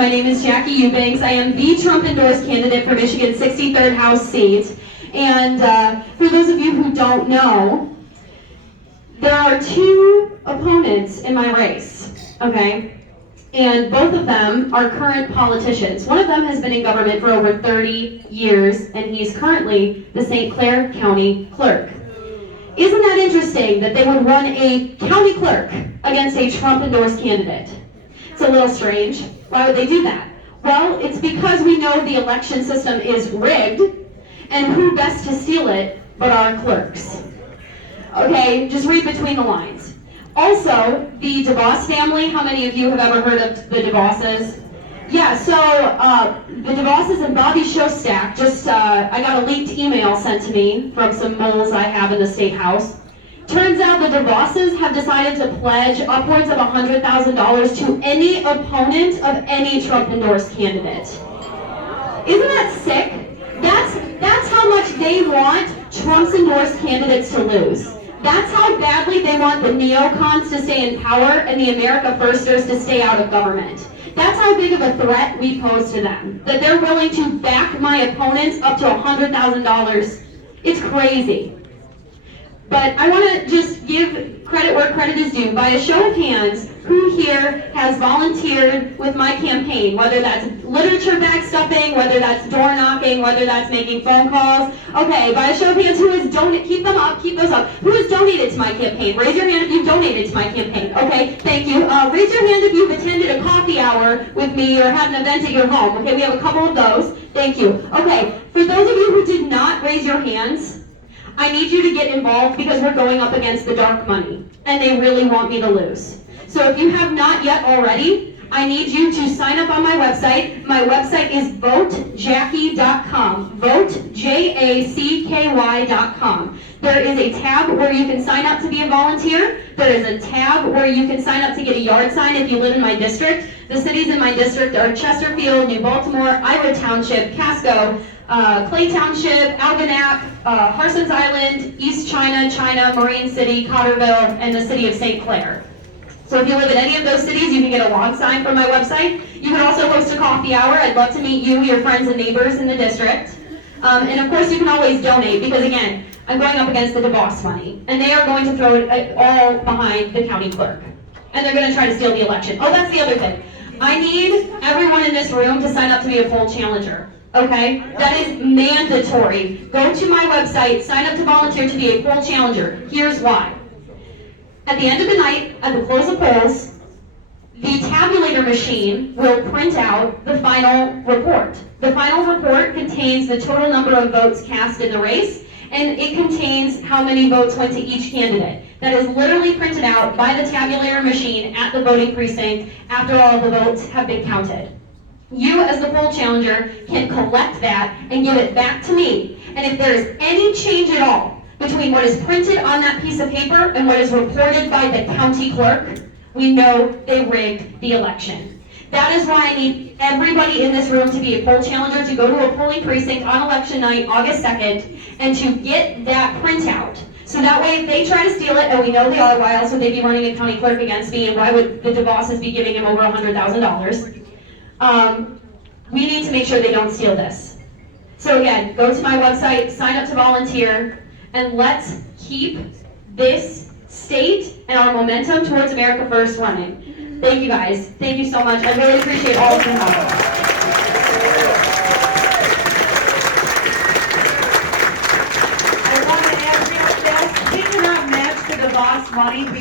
My name is Jacky Eubanks. I am the Trump-endorsed candidate for Michigan's 63rd House seat. And for those of you who don't know, there are two opponents in my race, okay? And both of them are current politicians. One of them has been in government for over 30 years, and he's currently the St. Clair County Clerk. Isn't that interesting that they would run a county clerk against a Trump-endorsed candidate? It's a little strange. Why would they do that? Well, it's because we know the election system is rigged, and who best to steal it but our clerks? Okay, just read between the lines. Also, the DeVos family, how many of you have ever heard of the DeVosses? Yeah, so the DeVosses and Bobby Shostak, I got a leaked email sent to me from some moles I have in the State House. Turns out the DeVosses have decided to pledge upwards of $100,000 to any opponent of any Trump-endorsed candidate. Isn't that sick? That's how much they want Trump's endorsed candidates to lose. That's how badly they want the neocons to stay in power and the America Firsters to stay out of government. That's how big of a threat we pose to them, that they're willing to back my opponents up to $100,000. It's crazy. But I want to just give credit where credit is due. By a show of hands, who here has volunteered with my campaign, whether that's literature bag stuffing, whether that's door knocking, whether that's making phone calls? Okay, by a show of hands, who has donated? Keep them up, keep those up. Who has donated to my campaign? Raise your hand if you've donated to my campaign. Okay, thank you. Raise your hand if you've attended a coffee hour with me or had an event at your home. Okay, we have a couple of those. Thank you. Okay, for those of you who did not raise your hands, I need you to get involved because we're going up against the dark money, and they really want me to lose. So if you have not yet already, I need you to sign up on my website. My website is votejacky.com, votejacky.com. There is a tab where you can sign up to be a volunteer. There is a tab where you can sign up to get a yard sign if you live in my district. The cities in my district are Chesterfield, New Baltimore, Ira Township, Casco, Clay Township, Algonac, Harson's Island, East China, Marine City, Cotterville, and the city of St. Clair. So if you live in any of those cities, you can get a lawn sign from my website. You can also host a coffee hour. I'd love to meet you, your friends and neighbors in the district. And of course, you can always donate because, again, I'm going up against the DeVos money, and they are going to throw it all behind the county clerk. And they're going to try to steal the election. Oh, that's the other thing. I need everyone in this room to sign up to be a poll challenger. Okay? That is mandatory. Go to my website, sign up to volunteer to be a poll challenger. Here's why. At the end of the night, at the close of polls, the tabulator machine will print out the final report. The final report contains the total number of votes cast in the race, and it contains how many votes went to each candidate. That is literally printed out by the tabulator machine at the voting precinct after all of the votes have been counted. You, as the poll challenger, can collect that and give it back to me. And if there is any change at all between what is printed on that piece of paper and what is reported by the county clerk, we know they rigged the election. That is why I need everybody in this room to be a poll challenger, to go to a polling precinct on election night, August 2nd, and to get that printout. So that way, if they try to steal it, and we know they are, why else would they be running a county clerk against me, and why would the DeVosses be giving him over $100,000? We need to make sure they don't steal this. So again, go to my website, sign up to volunteer, and let's keep this state and our momentum towards America First running. Thank you guys. Thank you so much. I really appreciate all of your help. I want to add real fast, we cannot match the DeVos money. We